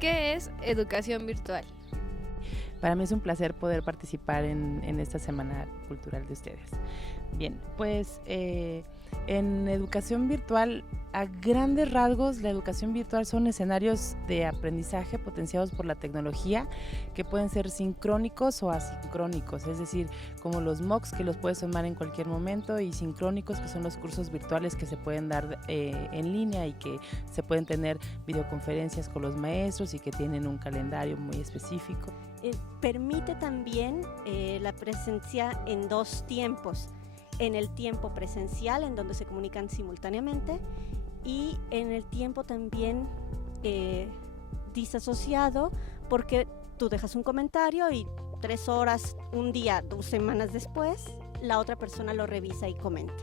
¿Qué es educación virtual? Para mí es un placer poder participar en esta Semana Cultural de ustedes. Bien, pues en educación virtual, a grandes rasgos, la educación virtual son escenarios de aprendizaje potenciados por la tecnología que pueden ser sincrónicos o asincrónicos, es decir, como los MOOCs que los puedes tomar en cualquier momento, y sincrónicos que son los cursos virtuales que se pueden dar en línea y que se pueden tener videoconferencias con los maestros y que tienen un calendario muy específico. Permite también la presencia en dos tiempos, en el tiempo presencial, en donde se comunican simultáneamente, y en el tiempo también disasociado, porque tú dejas un comentario y 3 horas, un día, 2 semanas después, la otra persona lo revisa y comenta.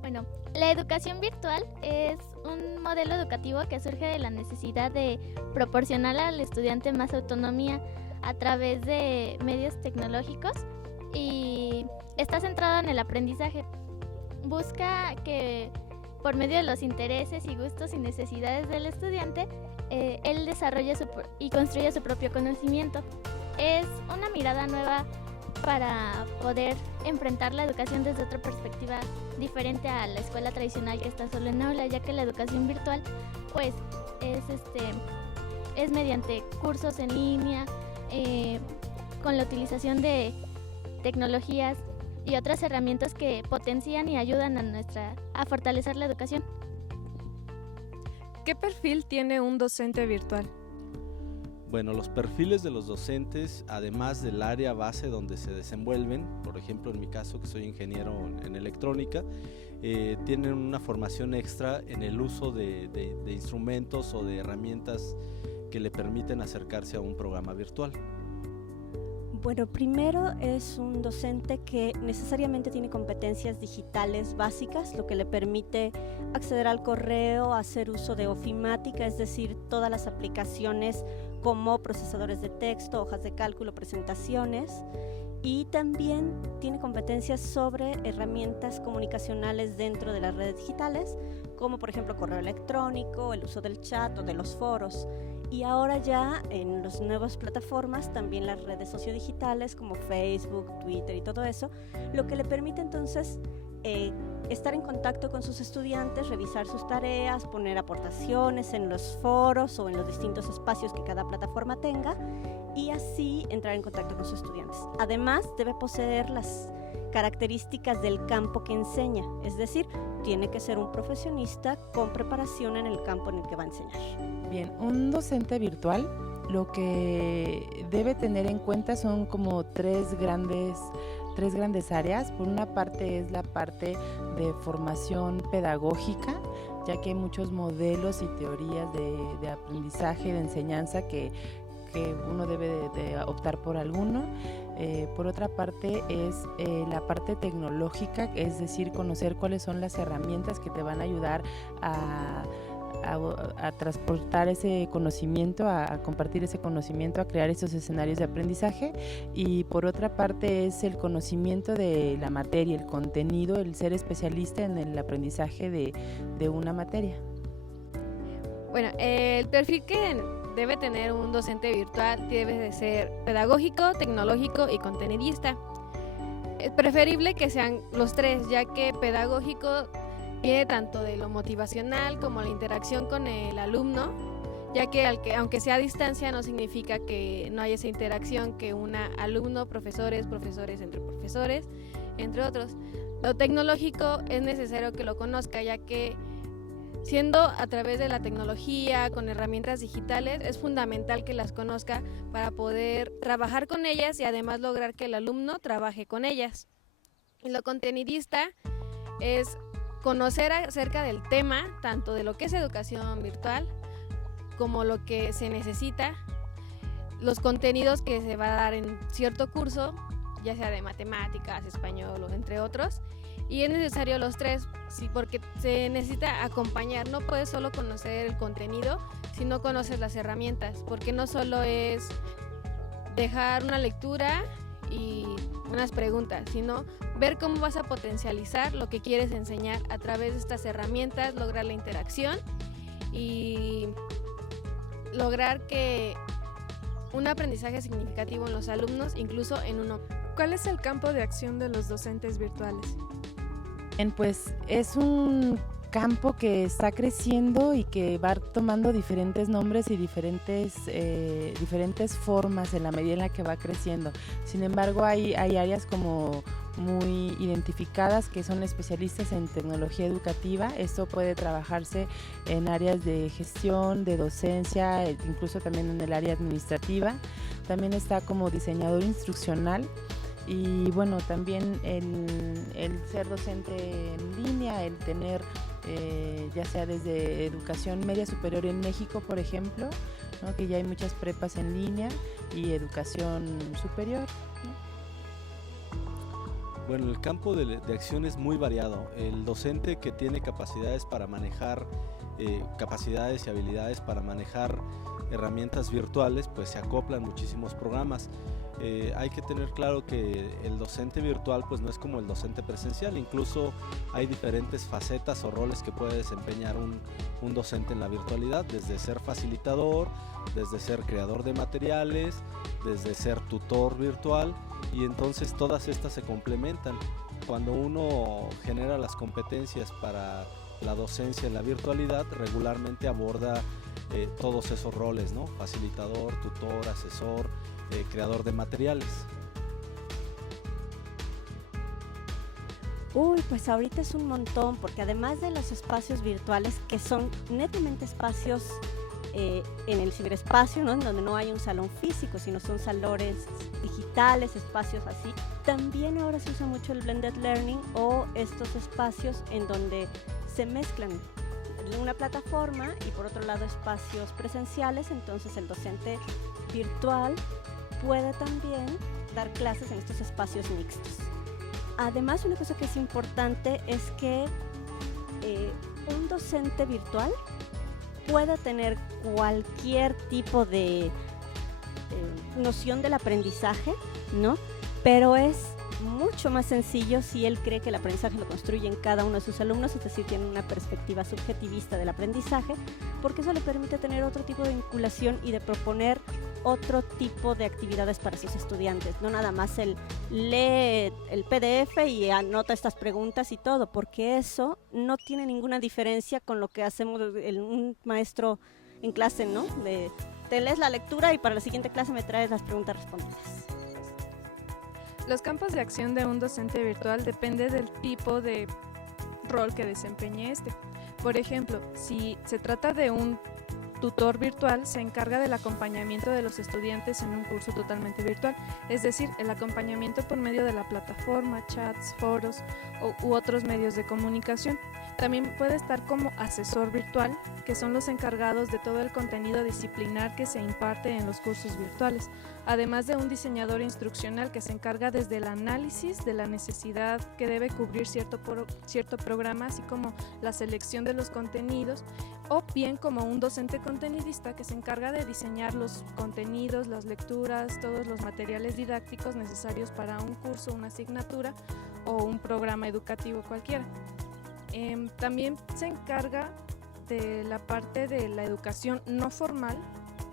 Bueno, la educación virtual es un modelo educativo que surge de la necesidad de proporcionar al estudiante más autonomía a través de medios tecnológicos y está centrado en el aprendizaje. Busca que por medio de los intereses y gustos y necesidades del estudiante, él desarrolle y construya su propio conocimiento. Es una mirada nueva para poder enfrentar la educación desde otra perspectiva diferente a la escuela tradicional que está solo en aula, ya que la educación virtual pues es mediante cursos en línea, con la utilización de tecnologías y otras herramientas que potencian y ayudan a fortalecer la educación. ¿Qué perfil tiene un docente virtual? Bueno, los perfiles de los docentes, además del área base donde se desenvuelven, por ejemplo en mi caso que soy ingeniero en electrónica, tienen una formación extra en el uso de instrumentos o de herramientas que le permiten acercarse a un programa virtual. Bueno, primero es un docente que necesariamente tiene competencias digitales básicas, lo que le permite acceder al correo, hacer uso de ofimática, es decir, todas las aplicaciones como procesadores de texto, hojas de cálculo, presentaciones, y también tiene competencias sobre herramientas comunicacionales dentro de las redes digitales, como por ejemplo correo electrónico, el uso del chat o de los foros. Y ahora ya en las nuevas plataformas, también las redes sociodigitales como Facebook, Twitter y todo eso, lo que le permite entonces estar en contacto con sus estudiantes, revisar sus tareas, poner aportaciones en los foros o en los distintos espacios que cada plataforma tenga y así entrar en contacto con sus estudiantes. Además, debe poseer las características del campo que enseña, es decir, tiene que ser un profesionista con preparación en el campo en el que va a enseñar. Bien, un docente virtual lo que debe tener en cuenta son como tres grandes áreas. Por una parte es la parte de formación pedagógica, ya que hay muchos modelos y teorías de aprendizaje, de enseñanza que uno debe de optar por alguno. Por otra parte es la parte tecnológica, es decir, conocer cuáles son las herramientas que te van a ayudar a transportar ese conocimiento, a compartir ese conocimiento, a crear esos escenarios de aprendizaje. Y por otra parte es el conocimiento de la materia, el contenido, el ser especialista en el aprendizaje de una materia. Bueno, el perfil que debe tener un docente virtual debe de ser pedagógico, tecnológico y contenidista. Es preferible que sean los tres, ya que pedagógico viene tanto de lo motivacional como la interacción con el alumno, ya que aunque sea a distancia no significa que no haya esa interacción, que alumno, profesores entre otros. Lo tecnológico es necesario que lo conozca, ya que siendo a través de la tecnología, con herramientas digitales, es fundamental que las conozca para poder trabajar con ellas y además lograr que el alumno trabaje con ellas. Y lo contenidista es conocer acerca del tema, tanto de lo que es educación virtual, como lo que se necesita, los contenidos que se va a dar en cierto curso, ya sea de matemáticas, español o entre otros. Y es necesario los tres, sí, porque se necesita acompañar. No puedes solo conocer el contenido si no conoces las herramientas, porque no solo es dejar una lectura y unas preguntas, sino ver cómo vas a potencializar lo que quieres enseñar a través de estas herramientas, lograr la interacción y lograr que un aprendizaje significativo en los alumnos, incluso en uno. ¿Cuál es el campo de acción de los docentes virtuales? Pues es un campo que está creciendo y que va tomando diferentes nombres y diferentes formas en la medida en la que va creciendo. Sin embargo, hay áreas como muy identificadas que son especialistas en tecnología educativa. Esto puede trabajarse en áreas de gestión, de docencia, incluso también en el área administrativa. También está como diseñador instruccional. Y bueno, también el ser docente en línea, el tener ya sea desde educación media superior en México, por ejemplo, ¿no? Que ya hay muchas prepas en línea, y educación superior, ¿no? Bueno, el campo de acción es muy variado. El docente que tiene capacidades para manejar, capacidades y habilidades para manejar herramientas virtuales, pues se acoplan muchísimos programas. Hay que tener claro que el docente virtual pues no es como el docente presencial, incluso hay diferentes facetas o roles que puede desempeñar un docente en la virtualidad, desde ser facilitador, desde ser creador de materiales, desde ser tutor virtual, y entonces todas estas se complementan. Cuando uno genera las competencias para la docencia en la virtualidad, regularmente aborda todos esos roles, ¿no? Facilitador, tutor, asesor, creador de materiales. Pues ahorita es un montón, porque además de los espacios virtuales, que son netamente espacios en el ciberespacio, ¿no? En donde no hay un salón físico, sino son salones digitales, espacios así. También ahora se usa mucho el blended learning, o estos espacios en donde se mezclan una plataforma y por otro lado espacios presenciales. Entonces el docente virtual puede también dar clases en estos espacios mixtos. Además, una cosa que es importante es que un docente virtual puede tener cualquier tipo de noción del aprendizaje, ¿no? Pero es mucho más sencillo si él cree que el aprendizaje lo construye en cada uno de sus alumnos, es decir, tiene una perspectiva subjetivista del aprendizaje, porque eso le permite tener otro tipo de vinculación y de proponer otro tipo de actividades para sus estudiantes, no nada más el lee el PDF y anota estas preguntas y todo, porque eso no tiene ninguna diferencia con lo que hacemos un maestro en clase, ¿no? Te lees la lectura y para la siguiente clase me traes las preguntas respondidas. Los campos de acción de un docente virtual depende del tipo de rol que desempeñe este. Por ejemplo, si se trata de un tutor virtual, se encarga del acompañamiento de los estudiantes en un curso totalmente virtual, es decir, el acompañamiento por medio de la plataforma, chats, foros u otros medios de comunicación. También puede estar como asesor virtual, que son los encargados de todo el contenido disciplinar que se imparte en los cursos virtuales, además de un diseñador instruccional que se encarga desde el análisis de la necesidad que debe cubrir cierto programa, así como la selección de los contenidos, o bien como un docente contenidista que se encarga de diseñar los contenidos, las lecturas, todos los materiales didácticos necesarios para un curso, una asignatura o un programa educativo cualquiera. También se encarga de la parte de la educación no formal,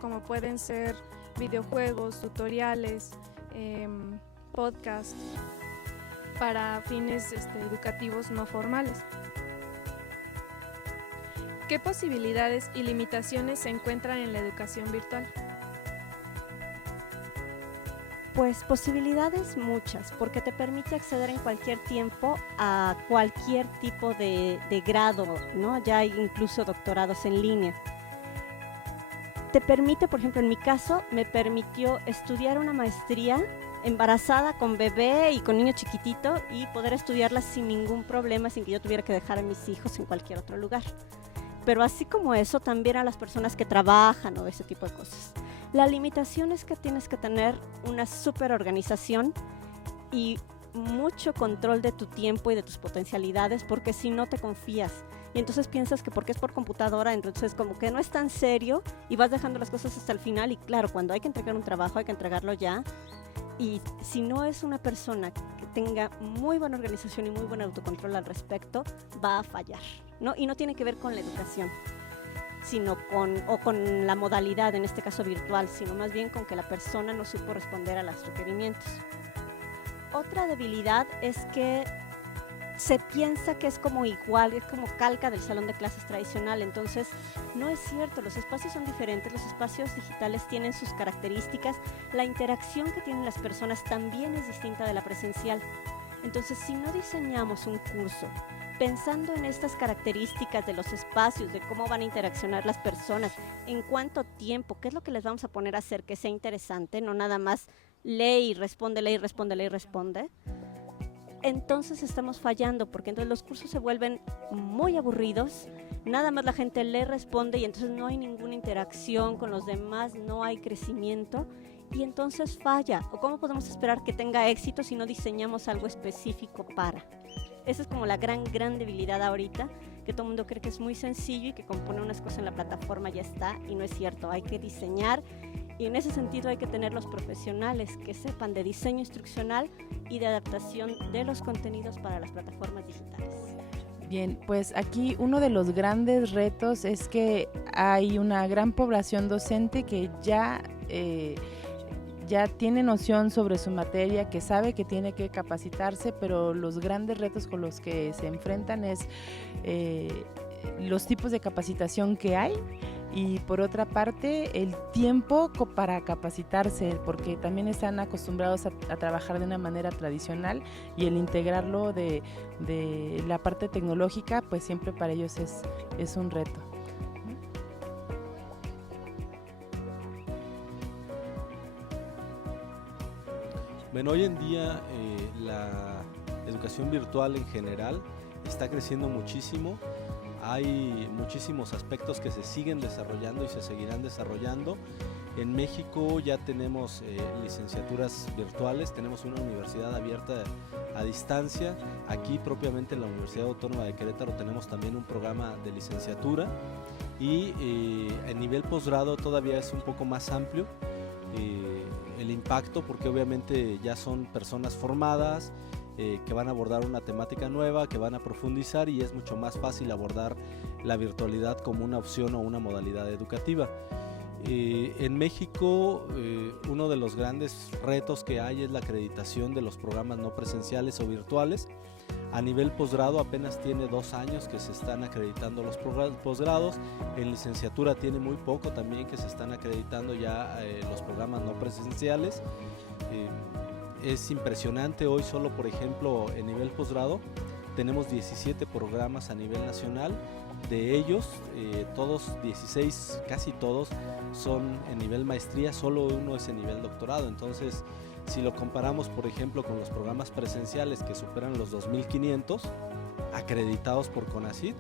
como pueden ser videojuegos, tutoriales, podcasts, para fines educativos no formales. ¿Qué posibilidades y limitaciones se encuentran en la educación virtual? Pues posibilidades muchas, porque te permite acceder en cualquier tiempo a cualquier tipo de grado, ¿no? Ya hay incluso doctorados en línea. Te permite, por ejemplo, en mi caso, me permitió estudiar una maestría embarazada, con bebé y con niño chiquitito, y poder estudiarla sin ningún problema, sin que yo tuviera que dejar a mis hijos en cualquier otro lugar. Pero así como eso, también a las personas que trabajan o ese tipo de cosas. La limitación es que tienes que tener una súper organización y mucho control de tu tiempo y de tus potencialidades, porque si no te confías. Y entonces piensas que porque es por computadora, entonces como que no es tan serio y vas dejando las cosas hasta el final. Y claro, cuando hay que entregar un trabajo hay que entregarlo ya. Y si no es una persona que tenga muy buena organización y muy buen autocontrol al respecto, va a fallar, ¿no? Y no tiene que ver con la educación. sino con la modalidad, en este caso virtual, sino más bien con que la persona no supo responder a los requerimientos. Otra debilidad es que se piensa que es como igual, es como calca del salón de clases tradicional, entonces no es cierto, los espacios son diferentes, los espacios digitales tienen sus características, la interacción que tienen las personas también es distinta de la presencial. Entonces, si no diseñamos un curso pensando en estas características de los espacios, de cómo van a interaccionar las personas, en cuánto tiempo, qué es lo que les vamos a poner a hacer que sea interesante, no nada más lee y responde, lee y responde, lee y responde, entonces estamos fallando, porque entonces los cursos se vuelven muy aburridos, nada más la gente lee, responde y entonces no hay ninguna interacción con los demás, no hay crecimiento y entonces falla. ¿O cómo podemos esperar que tenga éxito si no diseñamos algo específico para? Esa es como la gran debilidad ahorita, que todo el mundo cree que es muy sencillo y que con poner unas cosas en la plataforma ya está, y no es cierto, hay que diseñar. Y en ese sentido hay que tener los profesionales que sepan de diseño instruccional y de adaptación de los contenidos para las plataformas digitales. Bien, pues aquí uno de los grandes retos es que hay una gran población docente que ya tiene noción sobre su materia, que sabe que tiene que capacitarse, pero los grandes retos con los que se enfrentan es los tipos de capacitación que hay. Y por otra parte, el tiempo para capacitarse, porque también están acostumbrados a trabajar de una manera tradicional y el integrarlo de la parte tecnológica, pues siempre para ellos es un reto. Bueno, hoy en día la educación virtual en general está creciendo muchísimo. Hay muchísimos aspectos que se siguen desarrollando y se seguirán desarrollando. En México ya tenemos licenciaturas virtuales, tenemos una universidad abierta a distancia. Aquí propiamente en la Universidad Autónoma de Querétaro tenemos también un programa de licenciatura y a nivel posgrado todavía es un poco más amplio el impacto, porque obviamente ya son personas formadas, que van a abordar una temática nueva, que van a profundizar y es mucho más fácil abordar la virtualidad como una opción o una modalidad educativa. En México uno de los grandes retos que hay es la acreditación de los programas no presenciales o virtuales. A nivel posgrado apenas tiene 2 años que se están acreditando los posgrados, en licenciatura tiene muy poco también que se están acreditando ya los programas no presenciales. Es impresionante, hoy solo por ejemplo en nivel posgrado tenemos 17 programas a nivel nacional, de ellos todos 16, casi todos son en nivel maestría, solo uno es en nivel doctorado. Entonces si lo comparamos por ejemplo con los programas presenciales que superan los 2.500 acreditados por CONACYT,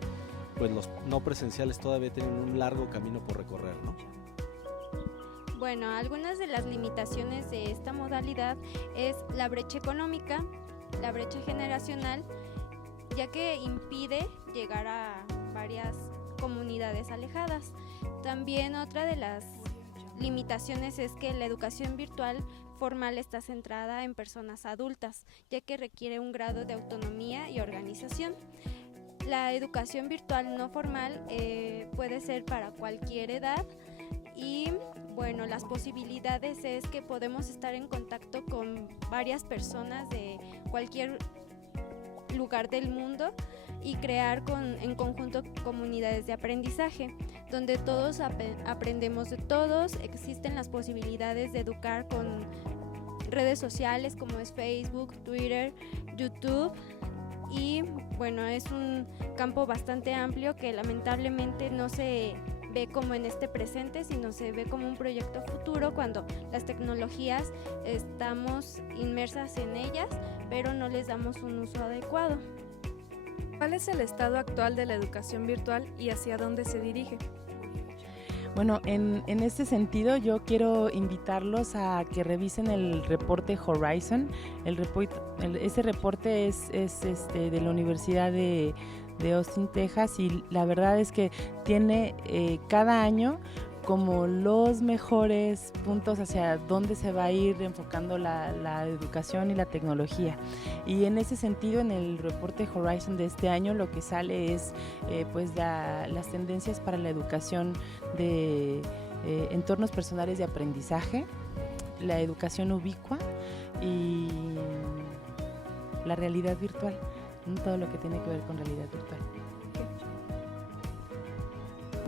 pues los no presenciales todavía tienen un largo camino por recorrer, ¿no? Bueno, algunas de las limitaciones de esta modalidad es la brecha económica, la brecha generacional, ya que impide llegar a varias comunidades alejadas. También otra de las limitaciones es que la educación virtual formal está centrada en personas adultas, ya que requiere un grado de autonomía y organización. La educación virtual no formal puede ser para cualquier edad y bueno, las posibilidades es que podemos estar en contacto con varias personas de cualquier lugar del mundo y crear en conjunto comunidades de aprendizaje, donde todos aprendemos de todos. Existen las posibilidades de educar con redes sociales como es Facebook, Twitter, YouTube y bueno, es un campo bastante amplio que lamentablemente no se ve como en este presente, sino se ve como un proyecto futuro cuando las tecnologías estamos inmersas en ellas, pero no les damos un uso adecuado. ¿Cuál es el estado actual de la educación virtual y hacia dónde se dirige? Bueno, en este sentido yo quiero invitarlos a que revisen el reporte Horizon. Ese reporte es de la Universidad de Austin, Texas, y la verdad es que tiene cada año como los mejores puntos hacia dónde se va a ir enfocando la educación y la tecnología. Y en ese sentido, en el reporte Horizon de este año, lo que sale es pues las tendencias para la educación de entornos personales de aprendizaje, la educación ubicua y la realidad virtual, todo lo que tiene que ver con realidad virtual.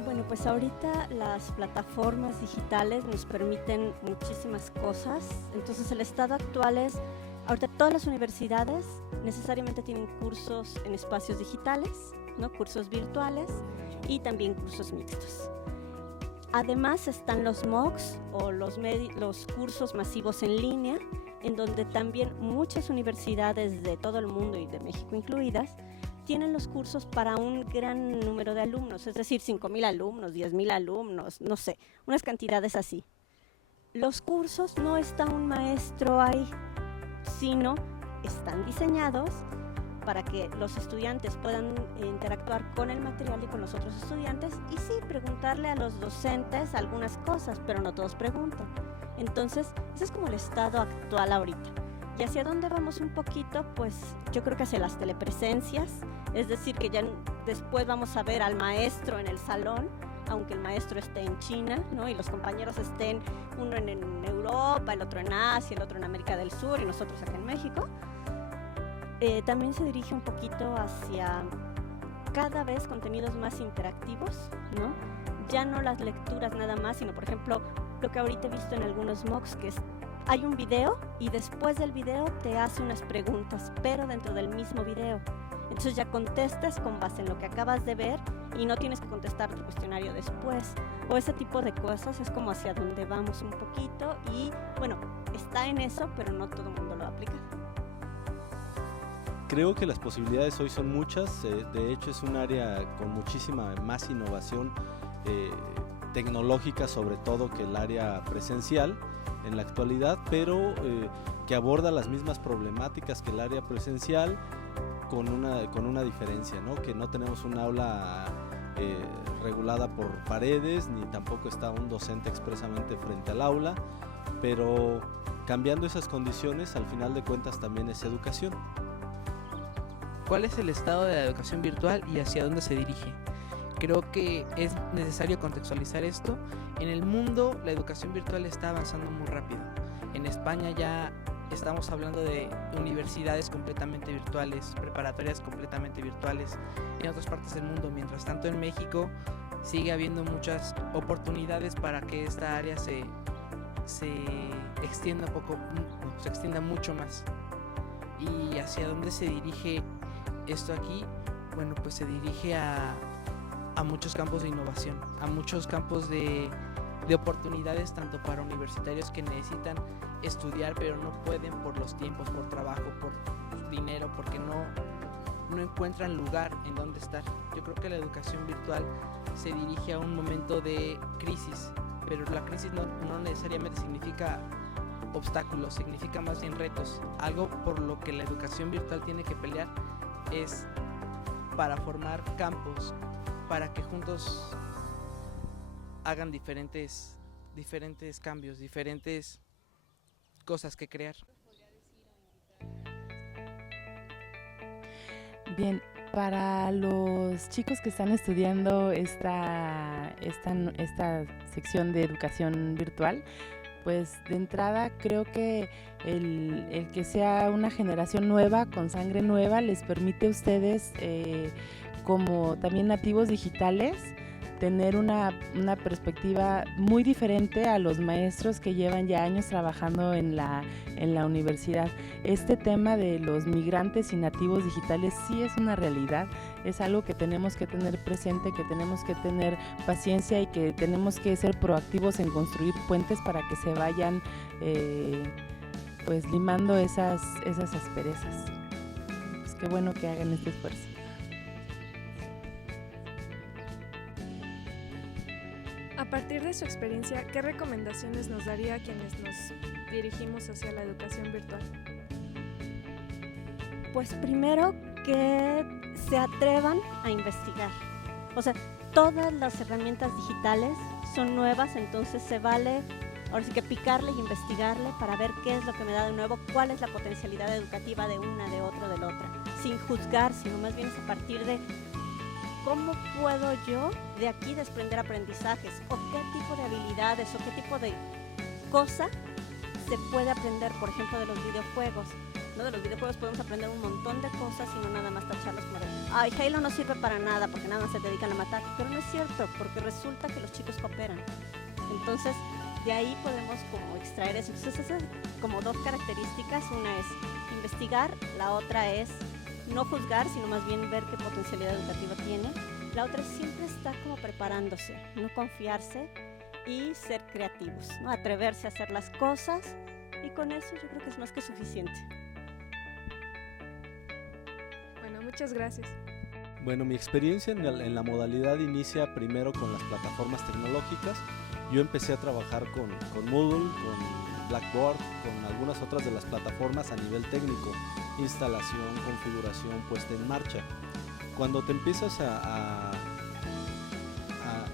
Bueno, pues ahorita las plataformas digitales nos permiten muchísimas cosas. Entonces el estado actual es, ahorita todas las universidades necesariamente tienen cursos en espacios digitales, ¿no? Cursos virtuales y también cursos mixtos. Además están los MOOCs o los cursos masivos en línea, en donde también muchas universidades de todo el mundo y de México incluidas tienen los cursos para un gran número de alumnos, es decir, 5,000 alumnos, 10,000 alumnos, no sé, unas cantidades así. Los cursos no está un maestro ahí, sino están diseñados para que los estudiantes puedan interactuar con el material y con los otros estudiantes y sí, preguntarle a los docentes algunas cosas, pero no todos preguntan. Entonces, ese es como el estado actual ahorita. ¿Y hacia dónde vamos un poquito? Pues yo creo que hacia las telepresencias, es decir, que ya después vamos a ver al maestro en el salón, aunque el maestro esté en China, ¿no? Y los compañeros estén, uno en Europa, el otro en Asia, el otro en América del Sur y nosotros acá en México. También se dirige un poquito hacia cada vez contenidos más interactivos, ¿no? Ya no las lecturas nada más, sino por ejemplo, lo que ahorita he visto en algunos MOOCs, que es hay un video y después del video te hace unas preguntas, pero dentro del mismo video. Entonces ya contestas con base en lo que acabas de ver y no tienes que contestar tu cuestionario después. O ese tipo de cosas es como hacia donde vamos un poquito y bueno, está en eso, pero no todo el mundo lo aplica. Creo que las posibilidades hoy son muchas, de hecho es un área con muchísima más innovación tecnológica sobre todo que el área presencial en la actualidad, pero que aborda las mismas problemáticas que el área presencial con una diferencia, ¿no? Que no tenemos un aula regulada por paredes, ni tampoco está un docente expresamente frente al aula, pero cambiando esas condiciones, al final de cuentas también es educación. ¿Cuál es el estado de la educación virtual y hacia dónde se dirige? Creo que es necesario contextualizar esto. En el mundo la educación virtual está avanzando muy rápido. En España ya estamos hablando de universidades completamente virtuales, preparatorias completamente virtuales en otras partes del mundo. Mientras tanto en México sigue habiendo muchas oportunidades para que esta área se extienda se extienda mucho más. ¿Y hacia dónde se dirige esto aquí? Bueno, pues se dirige a muchos campos de innovación, a muchos campos de oportunidades, tanto para universitarios que necesitan estudiar pero no pueden por los tiempos, por trabajo, por dinero, porque no encuentran lugar en donde estar. Yo creo que la educación virtual se dirige a un momento de crisis, pero la crisis no necesariamente significa obstáculos, significa más bien retos. Algo por lo que la educación virtual tiene que pelear es para formar campos, para que juntos hagan diferentes cambios, diferentes cosas que crear. Bien, para los chicos que están estudiando esta sección de educación virtual, pues de entrada creo que el que sea una generación nueva, con sangre nueva, les permite a ustedes, como también nativos digitales, tener una perspectiva muy diferente a los maestros que llevan ya años trabajando en la universidad. Este tema de los migrantes y nativos digitales sí es una realidad, es algo que tenemos que tener presente, que tenemos que tener paciencia y que tenemos que ser proactivos en construir puentes para que se vayan pues limando esas asperezas. Pues qué bueno que hagan este esfuerzo. A partir de su experiencia, ¿qué recomendaciones nos daría a quienes nos dirigimos hacia la educación virtual? Pues primero que se atrevan a investigar. O sea, todas las herramientas digitales son nuevas, entonces se vale ahora sí que picarle y investigarle para ver qué es lo que me da de nuevo, cuál es la potencialidad educativa de una, de otro, de la otra, sin juzgar, sino más bien es a partir de cómo puedo yo de aquí desprender aprendizajes, o qué tipo de habilidades, o qué tipo de cosa se puede aprender, por ejemplo, de los videojuegos. ¿No? De los videojuegos podemos aprender un montón de cosas y no nada más tacharlos como de, ay, Halo no sirve para nada porque nada más se dedican a matar, pero no es cierto, porque resulta que los chicos cooperan. Entonces, de ahí podemos como extraer eso. Entonces, esas como dos características, una es investigar, la otra es no juzgar, sino más bien ver qué potencialidad educativa tiene. La otra es siempre estar como preparándose, no confiarse y ser creativos, ¿no? Atreverse a hacer las cosas, y con eso yo creo que es más que suficiente. Bueno, muchas gracias. Bueno, mi experiencia en la modalidad inicia primero con las plataformas tecnológicas. Yo empecé a trabajar con Moodle, con Blackboard, con algunas otras de las plataformas a nivel técnico, instalación, configuración, puesta en marcha. Cuando te empiezas a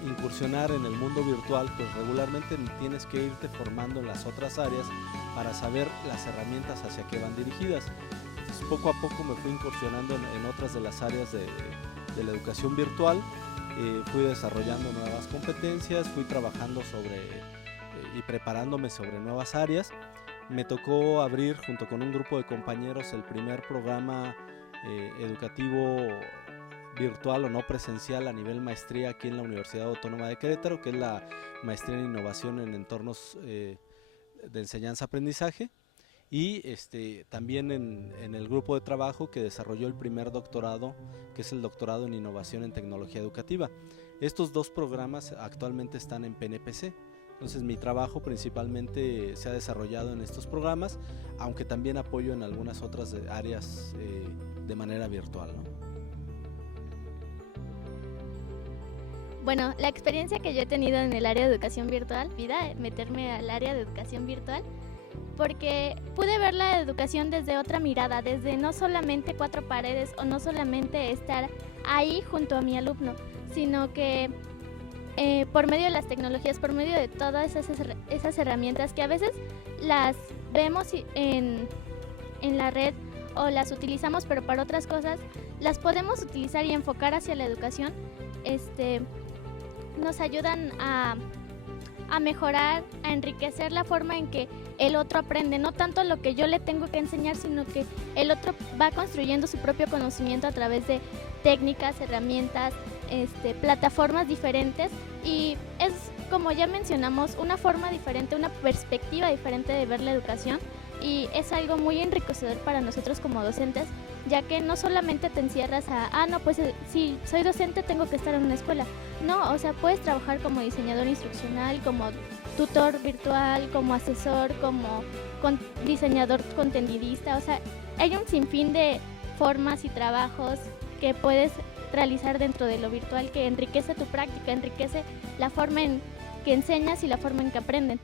incursionar en el mundo virtual, pues regularmente tienes que irte formando en las otras áreas para saber las herramientas hacia qué van dirigidas. Entonces, poco a poco me fui incursionando en otras de las áreas de la educación virtual. Fui desarrollando nuevas competencias, fui trabajando y preparándome sobre nuevas áreas. Me tocó abrir junto con un grupo de compañeros el primer programa educativo virtual o no presencial a nivel maestría aquí en la Universidad Autónoma de Querétaro, que es la maestría en innovación en entornos de enseñanza-aprendizaje. Y también en el grupo de trabajo que desarrolló el primer doctorado, que es el doctorado en innovación en tecnología educativa. Estos dos programas actualmente están en PNPC, entonces mi trabajo principalmente se ha desarrollado en estos programas, aunque también apoyo en algunas otras áreas de manera virtual, ¿no? Bueno, la experiencia que yo he tenido en el área de educación virtual, meterme al área de educación virtual, porque pude ver la educación desde otra mirada, desde no solamente cuatro paredes o no solamente estar ahí junto a mi alumno, sino que por medio de las tecnologías, por medio de todas esas herramientas que a veces las vemos en la red o las utilizamos pero para otras cosas, las podemos utilizar y enfocar hacia la educación, nos ayudan a mejorar, a enriquecer la forma en que el otro aprende, no tanto lo que yo le tengo que enseñar, sino que el otro va construyendo su propio conocimiento a través de técnicas, herramientas, plataformas diferentes, y es, como ya mencionamos, una forma diferente, una perspectiva diferente de ver la educación, y es algo muy enriquecedor para nosotros como docentes, ya que no solamente te encierras no, pues si soy docente tengo que estar en una escuela. No, o sea, puedes trabajar como diseñador instruccional, como tutor virtual, como asesor, como diseñador contenidista. O sea, hay un sinfín de formas y trabajos que puedes realizar dentro de lo virtual que enriquece tu práctica, enriquece la forma en que enseñas y la forma en que aprenden.